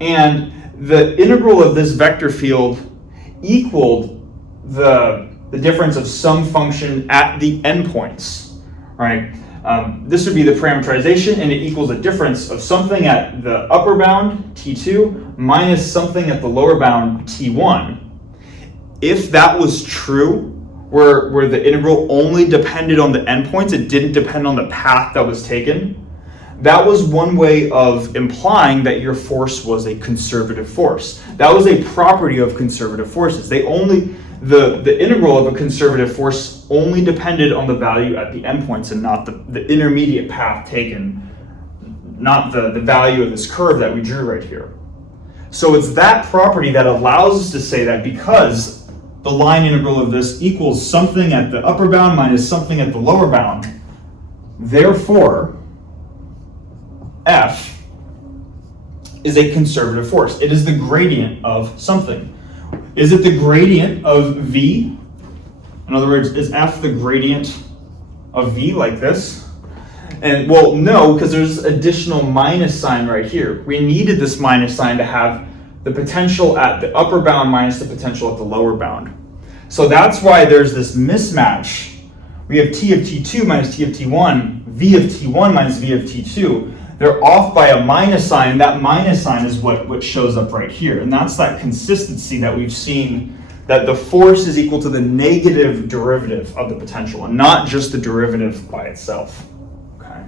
and the integral of this vector field equaled the difference of some function at the endpoints, right? This would be the parameterization, and it equals a difference of something at the upper bound, t2, minus something at the lower bound, t1. If that was true, where the integral only depended on the endpoints, it didn't depend on the path that was taken, that was one way of implying that your force was a conservative force. That was a property of conservative forces. The integral of a conservative force only depended on the value at the endpoints and not the intermediate path taken, not the value of this curve that we drew right here. So it's that property that allows us to say that because the line integral of this equals something at the upper bound minus something at the lower bound, therefore, f is a conservative force. It is the gradient of something. Is it the gradient of v? In other words, is f the gradient of v like this? And well, no, because there's additional minus sign right here. We needed this minus sign to have the potential at the upper bound minus the potential at the lower bound. So that's why there's this mismatch. We have t of t2 minus t of t1, v of t1 minus v of t2. They're off by a minus sign. That minus sign is what shows up right here. And that's that consistency that we've seen, that the force is equal to the negative derivative of the potential and not just the derivative by itself. Okay.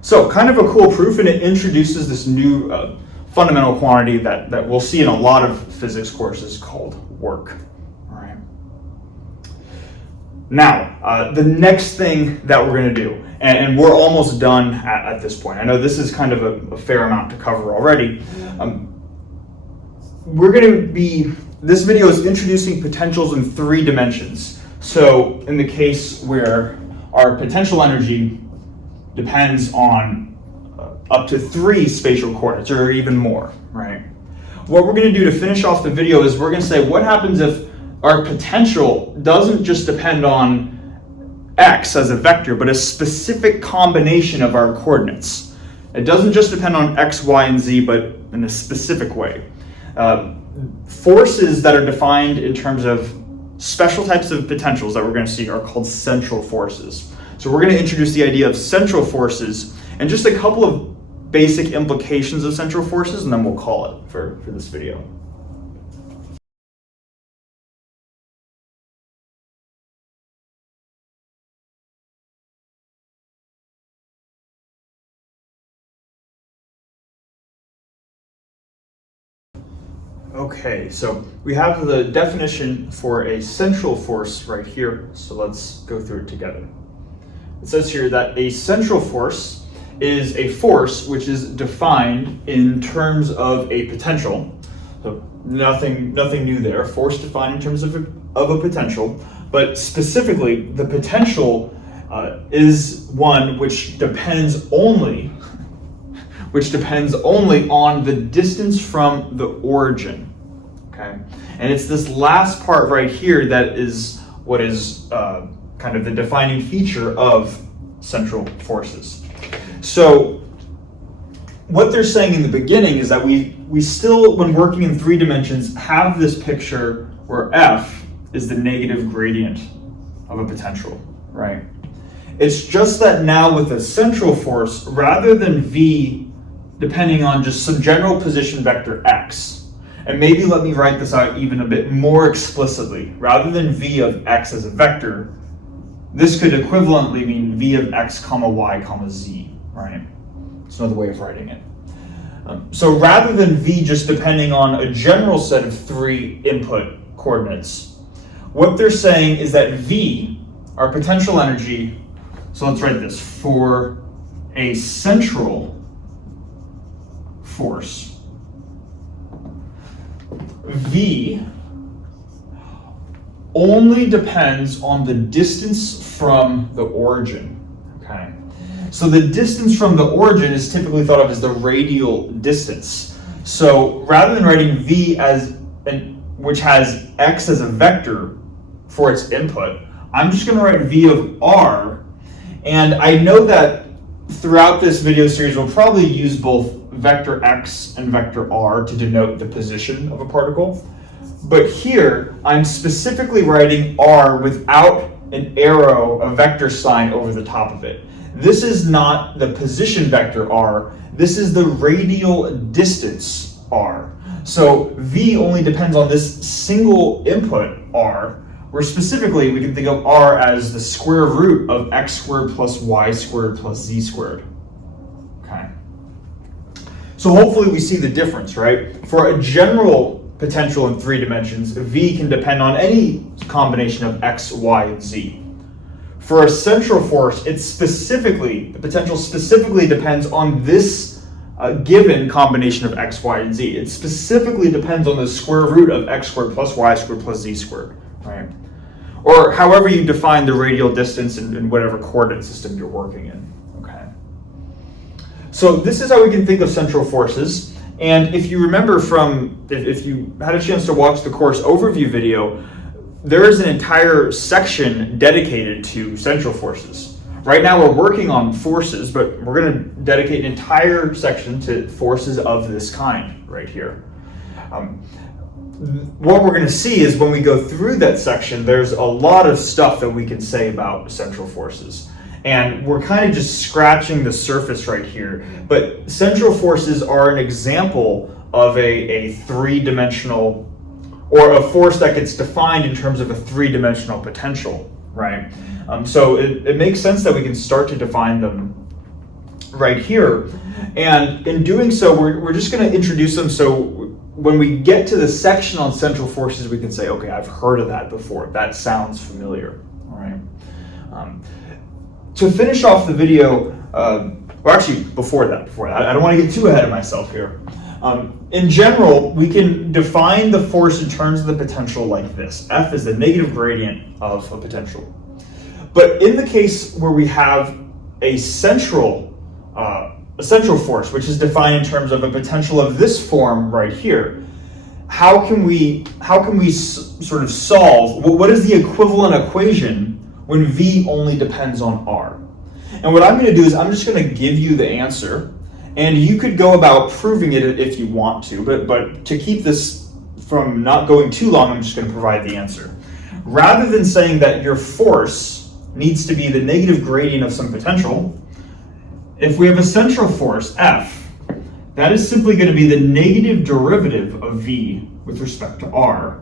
So kind of a cool proof, and it introduces this new fundamental quantity that we'll see in a lot of physics courses called work. All right. Now, the next thing that we're going to do, and we're almost done at this point. I know this is kind of a fair amount to cover already. This video is introducing potentials in 3 dimensions. So in the case where our potential energy depends on up to 3 spatial coordinates or even more, right? What we're going to do to finish off the video is we're going to say what happens if our potential doesn't just depend on x as a vector, but a specific combination of our coordinates. It doesn't just depend on x, y, and z, but in a specific way. Forces that are defined in terms of special types of potentials that we're going to see are called central forces. So we're going to introduce the idea of central forces and just a couple of basic implications of central forces, and then we'll call it for this video. Okay, so we have the definition for a central force right here, so let's go through it together. It says here that a central force is a force which is defined in terms of a potential. So nothing new there. Force defined in terms of a potential, but specifically the potential is one which depends only on the distance from the origin. Okay, and it's this last part right here that is what is kind of the defining feature of central forces. So what they're saying in the beginning is that we still, when working in 3 dimensions, have this picture where f is the negative gradient of a potential, right? It's just that now with a central force, rather than v depending on just some general position vector x, and maybe let me write this out even a bit more explicitly. Rather than v of x as a vector, this could equivalently mean v of x comma y comma z, right? It's another way of writing it. So rather than v just depending on a general set of 3 input coordinates, what they're saying is that v, our potential energy, so let's write this, for a central force V only depends on the distance from the origin. Okay, so the distance from the origin is typically thought of as the radial distance. So rather than writing V which has x as a vector for its input, I'm just going to write V of r. And I know that throughout this video series we'll probably use both vector x and vector r to denote the position of a particle. But here, I'm specifically writing r without an arrow, a vector sign over the top of it. This is not the position vector r, this is the radial distance r. So V only depends on this single input r, where specifically we can think of r as the square root of x squared plus y squared plus z squared. Okay. So hopefully we see the difference, right? For a general potential in 3 dimensions, V can depend on any combination of x, y, and z. For a central force, the potential specifically depends on this given combination of x, y, and z. It specifically depends on the square root of x squared plus y squared plus z squared, right? Or however you define the radial distance in whatever coordinate system you're working in, okay? So this is how we can think of central forces. And if you remember if you had a chance to watch the course overview video, there is an entire section dedicated to central forces. Right now we're working on forces, but we're going to dedicate an entire section to forces of this kind right here. What we're going to see is when we go through that section, there's a lot of stuff that we can say about central forces. And we're kind of just scratching the surface right here. But central forces are an example of a three-dimensional, or a force that gets defined in terms of a three-dimensional potential, right? So it makes sense that we can start to define them right here. And in doing so, we're just going to introduce them so when we get to the section on central forces, we can say, okay, I've heard of that before. That sounds familiar, all right? To finish off the video, or actually before that, I don't want to get too ahead of myself here. In general, we can define the force in terms of the potential like this. F is the negative gradient of a potential. But in the case where we have a central force, which is defined in terms of a potential of this form right here, how can we sort of solve, what is the equivalent equation when V only depends on R? And what I'm going to do is I'm just going to give you the answer, and you could go about proving it if you want to, but to keep this from not going too long, I'm just going to provide the answer. Rather than saying that your force needs to be the negative gradient of some potential, if we have a central force, F, that is simply going to be the negative derivative of V with respect to R.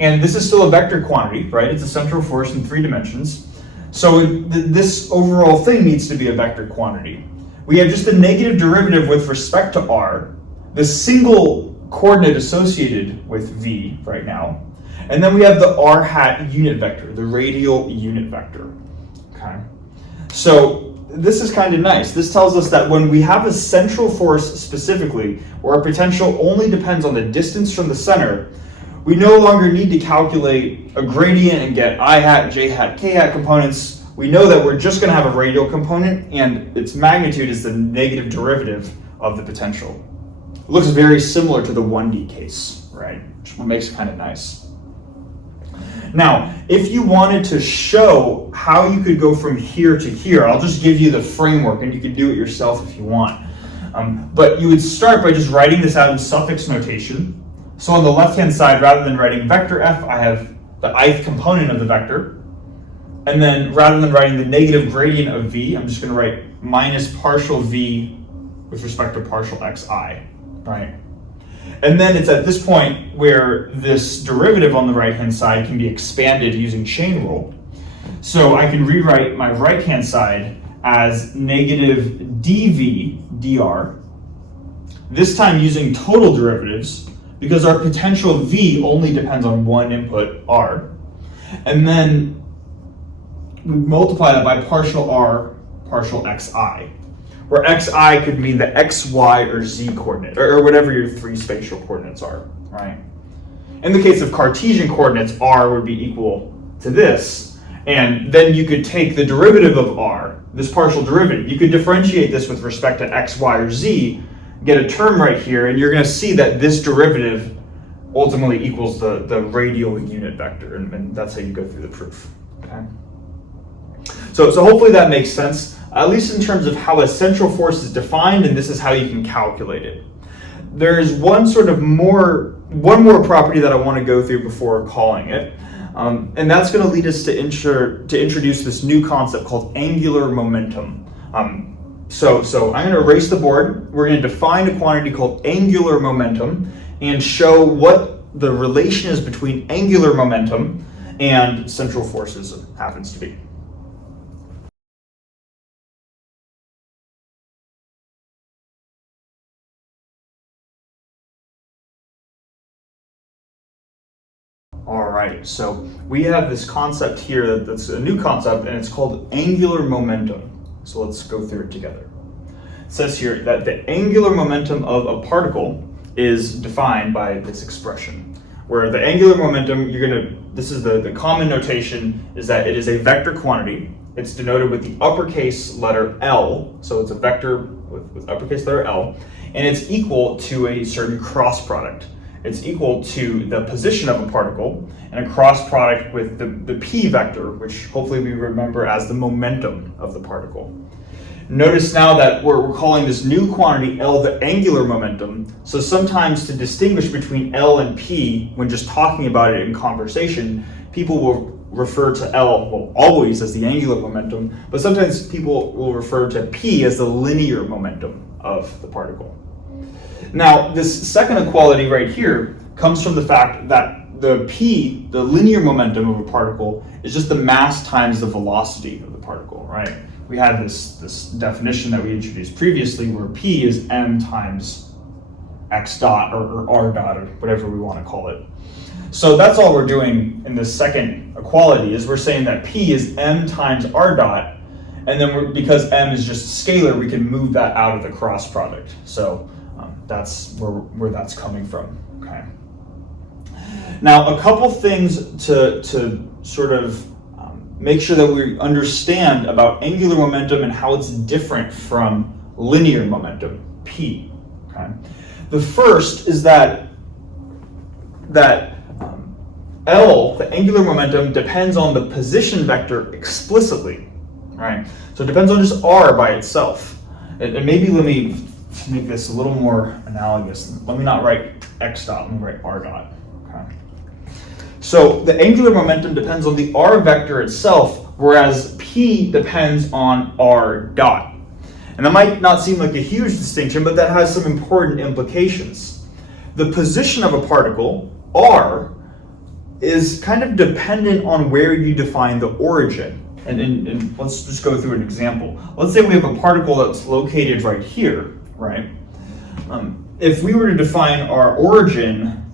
And this is still a vector quantity, right? It's a central force in 3 dimensions. So this overall thing needs to be a vector quantity. We have just the negative derivative with respect to R, the single coordinate associated with V right now, and then we have the R hat unit vector, the radial unit vector, okay? So this is kind of nice. This tells us that when we have a central force specifically, where our potential only depends on the distance from the center, we no longer need to calculate a gradient and get I hat, J hat, K hat components. We know that we're just going to have a radial component, and its magnitude is the negative derivative of the potential. It looks very similar to the 1D case, right? Which makes it kind of nice. Now, if you wanted to show how you could go from here to here, I'll just give you the framework, and you can do it yourself if you want. But you would start by just writing this out in suffix notation. So on the left-hand side, rather than writing vector f, I have the ith component of the vector. And then rather than writing the negative gradient of v, I'm just going to write minus partial v with respect to partial xi, right? And then it's at this point where this derivative on the right-hand side can be expanded using chain rule. So I can rewrite my right-hand side as negative dv dr, this time using total derivatives, because our potential v only depends on one input, r. And then we multiply that by partial r, partial xi, where xi could mean the x, y, or z coordinate, or whatever your three spatial coordinates are, right? In the case of Cartesian coordinates, r would be equal to this, and then you could take the derivative of r, this partial derivative. You could differentiate this with respect to x, y, or z, get a term right here, and you're going to see that this derivative ultimately equals the radial unit vector, and that's how you go through the proof. Okay. So hopefully that makes sense, at least in terms of how a central force is defined, and this is how you can calculate it. There's one more property that I want to go through before calling it, and that's going to lead us to introduce this new concept called angular momentum. So I'm going to erase the board. We're going to define a quantity called angular momentum and show what the relation is between angular momentum and central forces happens to be. All right, so we have this concept here that's a new concept, and it's called angular momentum. So let's go through it together. It says here that the angular momentum of a particle is defined by this expression, where the angular momentum, this is the common notation, is that it is a vector quantity. It's denoted with the uppercase letter L, so it's a vector with uppercase letter L, and it's equal to a certain cross product. It's equal to the position of a particle and a cross product with the p vector, which hopefully we remember as the momentum of the particle. Notice now that we're calling this new quantity L the angular momentum, so sometimes to distinguish between L and p when just talking about it in conversation, people will refer to L, well, always as the angular momentum, but sometimes people will refer to p as the linear momentum of the particle. Now, this second equality right here comes from the fact that the p, the linear momentum of a particle, is just the mass times the velocity of the particle, right? We had this definition that we introduced previously where p is m times x dot or r dot or whatever we want to call it. So that's all we're doing in this second equality, is we're saying that p is m times r dot, and then because m is just a scalar, we can move that out of the cross product. So that's where that's coming from. Okay. Now, a couple things to sort of make sure that we understand about angular momentum and how it's different from linear momentum, p. Okay. The first is that L, the angular momentum, depends on the position vector explicitly, right? So it depends on just r by itself. And maybe let me make this a little more analogous. Let me not write x dot, let me write r dot. Okay. So the angular momentum depends on the r vector itself, whereas p depends on r dot. And that might not seem like a huge distinction, but that has some important implications. The position of a particle, r, is kind of dependent on where you define the origin. And let's just go through an example. Let's say we have a particle that's located right here, right? If we were to define our origin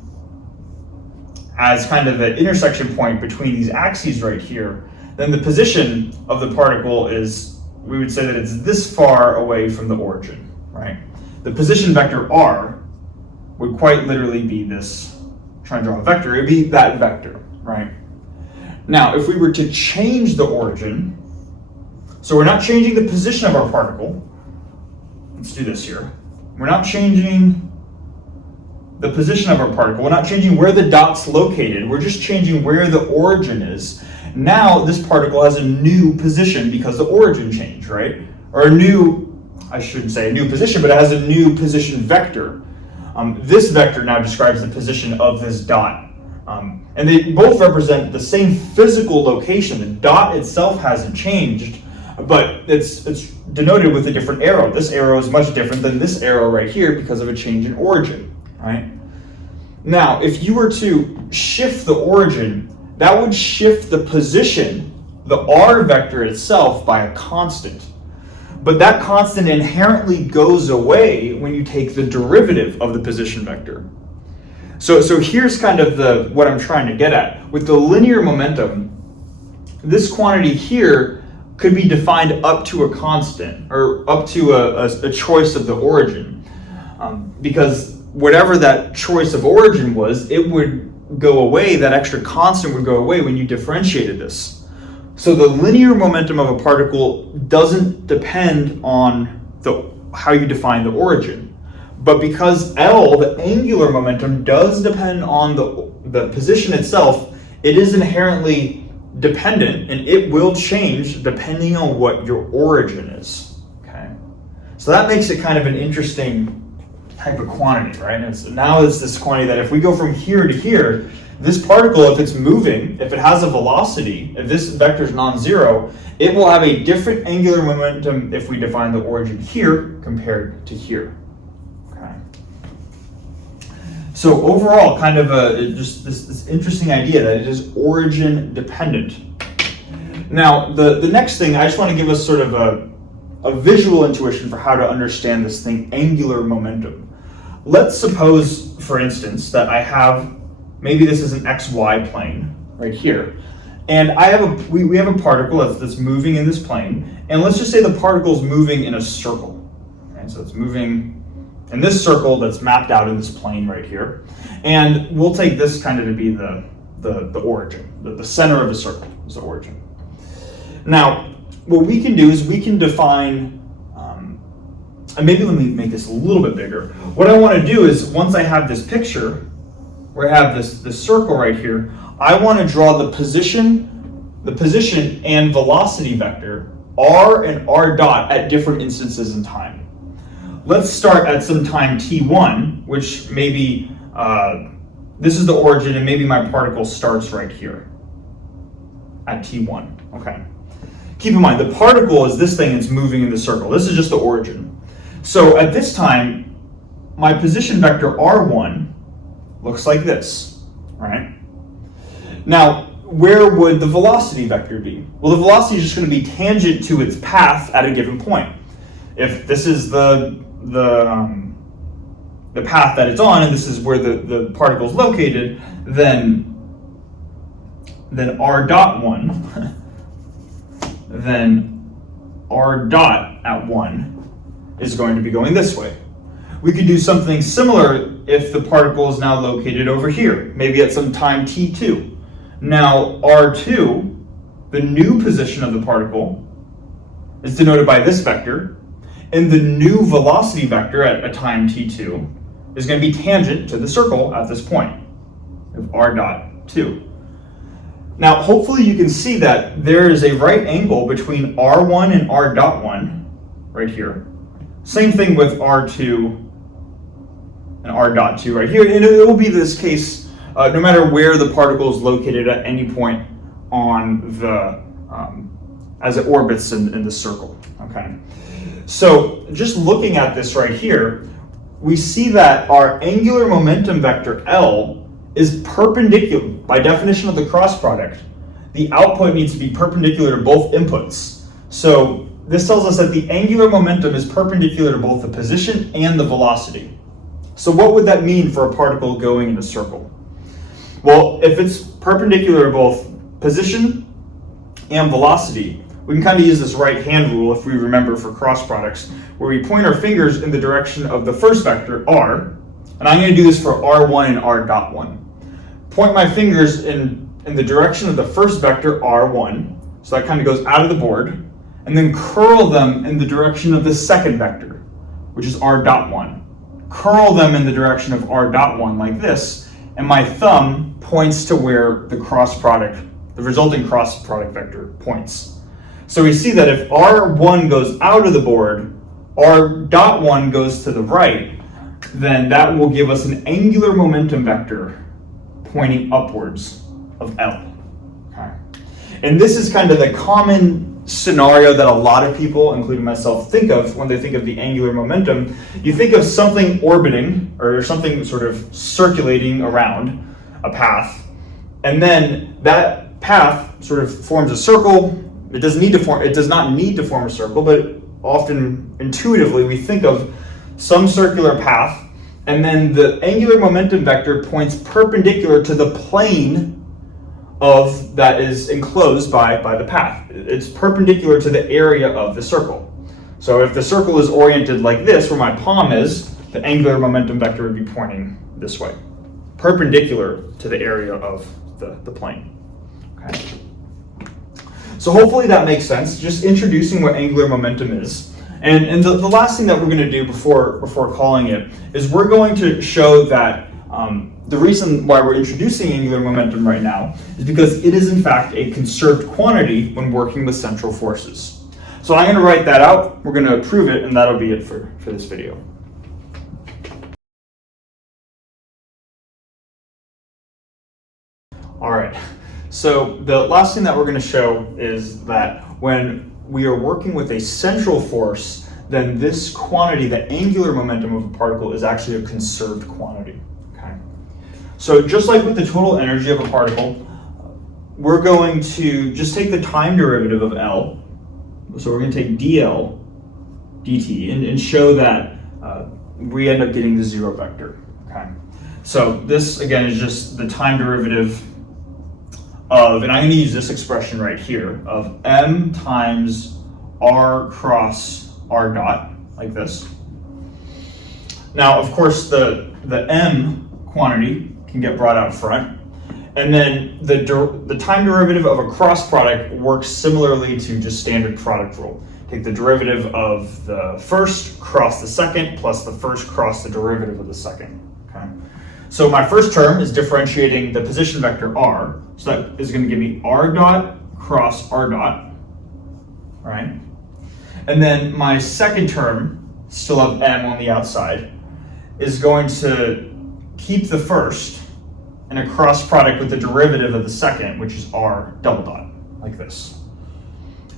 as kind of an intersection point between these axes right here, then the position of the particle is, we would say that it's this far away from the origin, right? The position vector r would quite literally be this, trying to draw a vector, it would be that vector, right? Now, if we were to change the origin, so we're not changing the position of our particle, let's do this here. We're not changing the position of our particle, we're not changing where the dot's located, we're just changing where the origin is. Now this particle has a new position because the origin changed, right? Or I shouldn't say a new position, but it has a new position vector. This vector now describes the position of this dot. And they both represent the same physical location. The dot itself hasn't changed, but it's denoted with a different arrow. This arrow is much different than this arrow right here because of a change in origin, right? Now, if you were to shift the origin, that would shift the position, the r vector itself, by a constant. But that constant inherently goes away when you take the derivative of the position vector. So here's kind of what I'm trying to get at. With the linear momentum, this quantity here could be defined up to a constant, or up to a choice of the origin. Because whatever that choice of origin was, it would go away, that extra constant would go away when you differentiated this. So the linear momentum of a particle doesn't depend on how you define the origin. But because L, the angular momentum, does depend on the position itself, it is inherently dependent, and it will change depending on what your origin is. Okay, so that makes it kind of an interesting type of quantity, right? Now it's this quantity that if we go from here to here, this particle, if it's moving, if it has a velocity, if this vector is non-zero, it will have a different angular momentum if we define the origin here compared to here. Okay. So overall, kind of just this interesting idea that it is origin dependent. Now, the next thing, I just want to give us sort of a visual intuition for how to understand this thing, angular momentum. Let's suppose, for instance, that I have, maybe this is an XY plane right here, and we have a particle that's moving in this plane, and let's just say the particle is moving in a circle. Okay, so it's moving in this circle that's mapped out in this plane right here, and we'll take this kind of to be the origin, the center of the circle is the origin. Now, what we can do is we can define, and maybe let me make this a little bit bigger. What I want to do is, once I have this picture, where I have this circle right here, I want to draw the position and velocity vector, r and r dot, at different instances in time. Let's start at some time t1, which maybe, this is the origin, and maybe my particle starts right here at t1, okay? Keep in mind, the particle is this thing that's moving in the circle. This is just the origin. So at this time, my position vector r1 looks like this, right? Now, where would the velocity vector be? Well, the velocity is just going to be tangent to its path at a given point. If this is the path that it's on, and this is where the particle is located, then r dot 1, then r dot at 1 is going to be going this way. We could do something similar if the particle is now located over here, maybe at some time t2. Now r2, the new position of the particle, is denoted by this vector, and the new velocity vector at a time t2 is going to be tangent to the circle at this point of r dot 2. Now, hopefully you can see that there is a right angle between r1 and r dot 1 right here. Same thing with r2 and r dot 2 right here. And it will be this case no matter where the particle is located at any point on as it orbits in the circle. Okay. So just looking at this right here, we see that our angular momentum vector L is perpendicular, by definition of the cross product. The output needs to be perpendicular to both inputs. So this tells us that the angular momentum is perpendicular to both the position and the velocity. So what would that mean for a particle going in a circle? Well, if it's perpendicular to both position and velocity, we can kind of use this right-hand rule, if we remember, for cross products, where we point our fingers in the direction of the first vector, r, and I'm going to do this for r1 and r dot 1. Point my fingers in the direction of the first vector, r1, so that kind of goes out of the board, and then curl them in the direction of the second vector, which is r dot 1. Curl them in the direction of r dot 1 like this, and my thumb points to where the resulting cross product vector points. So we see that if r1 goes out of the board, r dot 1 goes to the right, then that will give us an angular momentum vector pointing upwards of L. Okay. And this is kind of the common scenario that a lot of people, including myself, think of when they think of the angular momentum. You think of something orbiting, or something sort of circulating around a path, and then that path sort of forms a circle. It does not need to form a circle, but often intuitively we think of some circular path, and then the angular momentum vector points perpendicular to the plane that is enclosed by the path. It's perpendicular to the area of the circle. So if the circle is oriented like this, where my palm is, the angular momentum vector would be pointing this way, perpendicular to the area of the plane. Okay. So hopefully that makes sense, just introducing what angular momentum is. And the last thing that we're going to do before calling it is we're going to show that the reason why we're introducing angular momentum right now is because it is in fact a conserved quantity when working with central forces. So I'm going to write that out, we're going to prove it, and that'll be it for this video. All right, so the last thing that we're going to show is that when we are working with a central force, then this quantity, the angular momentum of a particle, is actually a conserved quantity. Okay. So just like with the total energy of a particle, we're going to just take the time derivative of L. So we're going to take dl dt and show that we end up getting the zero vector. Okay. So this again is just the time derivative of, and I'm going to use this expression right here, of m times r cross r dot, like this. Now, of course, the m quantity can get brought out front, and then the time derivative of a cross product works similarly to just standard product rule. Take the derivative of the first cross the second plus the first cross the derivative of the second. Okay. So my first term is differentiating the position vector r, so that is going to give me r dot cross r dot, right? And then my second term, still have m on the outside, is going to keep the first and a cross product with the derivative of the second, which is r double dot, like this.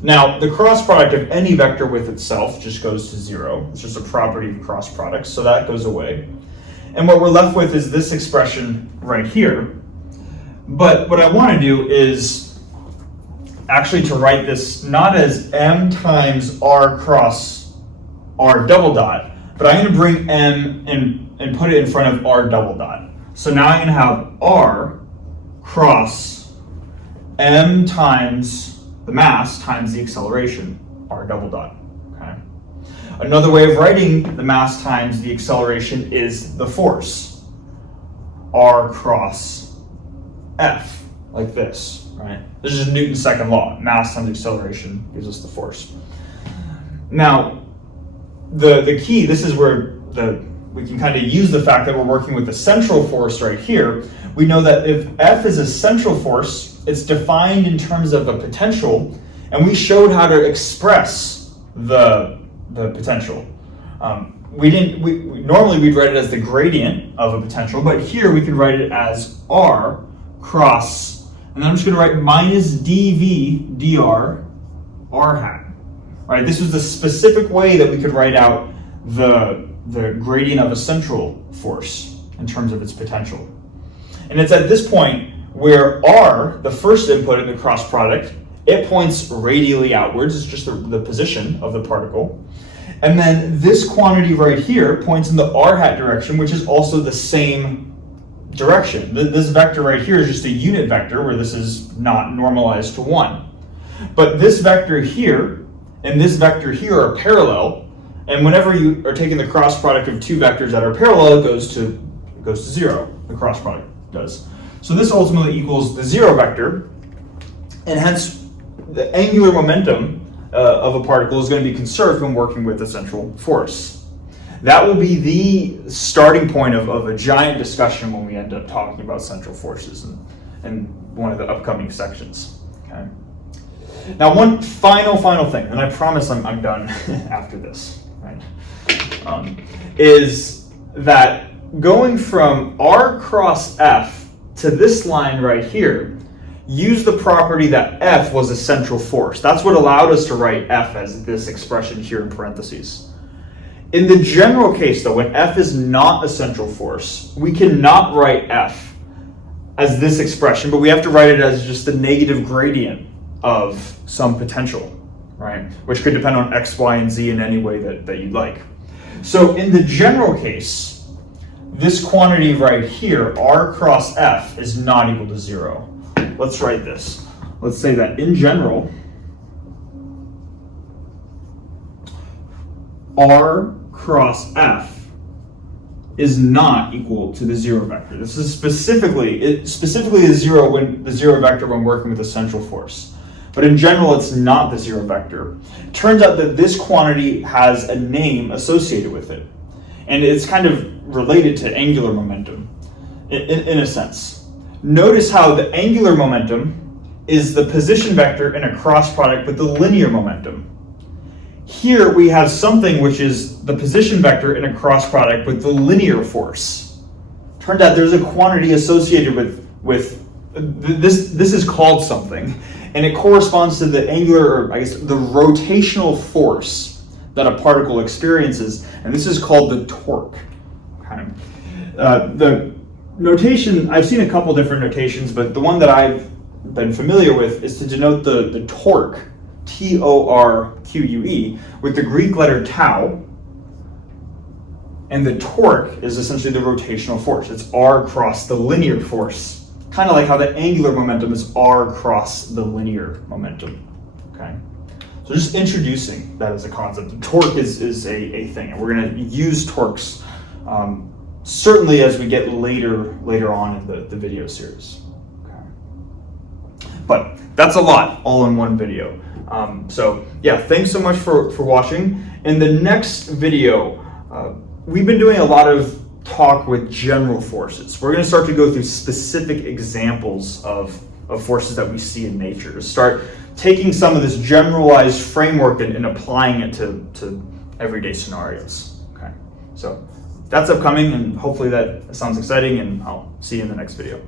Now, the cross product of any vector with itself just goes to zero. It's just a property of cross products, so that goes away. And what we're left with is this expression right here. But what I want to do is actually to write this not as m times r cross r double dot, but I'm going to bring m and put it in front of r double dot. So now I'm going to have r cross m times the mass times the acceleration, r double dot. Okay. Another way of writing the mass times the acceleration is the force, r cross f, like this, right? This is Newton's second law. Mass times acceleration gives us the force. Now, the key, this is where we can kind of use the fact that we're working with the central force right here. We know that if F is a central force, it's defined in terms of a potential, and we showed how to express the potential. Normally we'd write it as the gradient of a potential, but here we could write it as R cross, and then I'm just going to write minus dV dr r hat. Right? This was the specific way that we could write out the gradient of a central force in terms of its potential. And it's at this point where R, the first input in the cross product, it points radially outwards. It's just the position of the particle. And then this quantity right here points in the r hat direction, which is also the same direction. This vector right here is just a unit vector where this is not normalized to 1. But this vector here and this vector here are parallel. And whenever you are taking the cross product of two vectors that are parallel, it goes to 0. The cross product does. So this ultimately equals the 0 vector, and hence the angular momentum of a particle is going to be conserved when working with a central force. That will be the starting point of a giant discussion when we end up talking about central forces in one of the upcoming sections. Okay. Now, one final thing, and I promise I'm done after this. Right, is that going from r cross f to this line right here, use the property that F was a central force. That's what allowed us to write F as this expression here in parentheses. In the general case, though, when F is not a central force, we cannot write F as this expression, but we have to write it as just the negative gradient of some potential, right? Which could depend on X, Y, and Z in any way that you'd like. So in the general case, this quantity right here, R cross F, is not equal to 0. let's write this. Let's say that in general, R cross F is not equal to the zero vector. This is specifically is zero when the zero vector when working with a central force. But in general, it's not the zero vector. It turns out that this quantity has a name associated with it. And it's kind of related to angular momentum in a sense. Notice how the angular momentum is the position vector in a cross product with the linear momentum. Here we have something which is the position vector in a cross product with the linear force. Turns out there's a quantity associated with this is called something, and it corresponds to the angular, or I guess the rotational force that a particle experiences, and this is called the torque. Okay. The notation, I've seen a couple different notations, but the one that I've been familiar with is to denote the torque, T-O-R-Q-U-E, with the Greek letter tau, and the torque is essentially the rotational force. It's R cross the linear force, kind of like how the angular momentum is R cross the linear momentum. Okay, so just introducing that as a concept. The torque is a thing, and we're going to use torques certainly as we get later on in the video series. Okay, but that's a lot all in one video. So yeah, thanks so much for watching. In the next video, we've been doing a lot of talk with general forces. We're going to start to go through specific examples of forces that we see in nature, to start taking some of this generalized framework and applying it to everyday scenarios. Okay, so that's upcoming, and hopefully that sounds exciting, and I'll see you in the next video.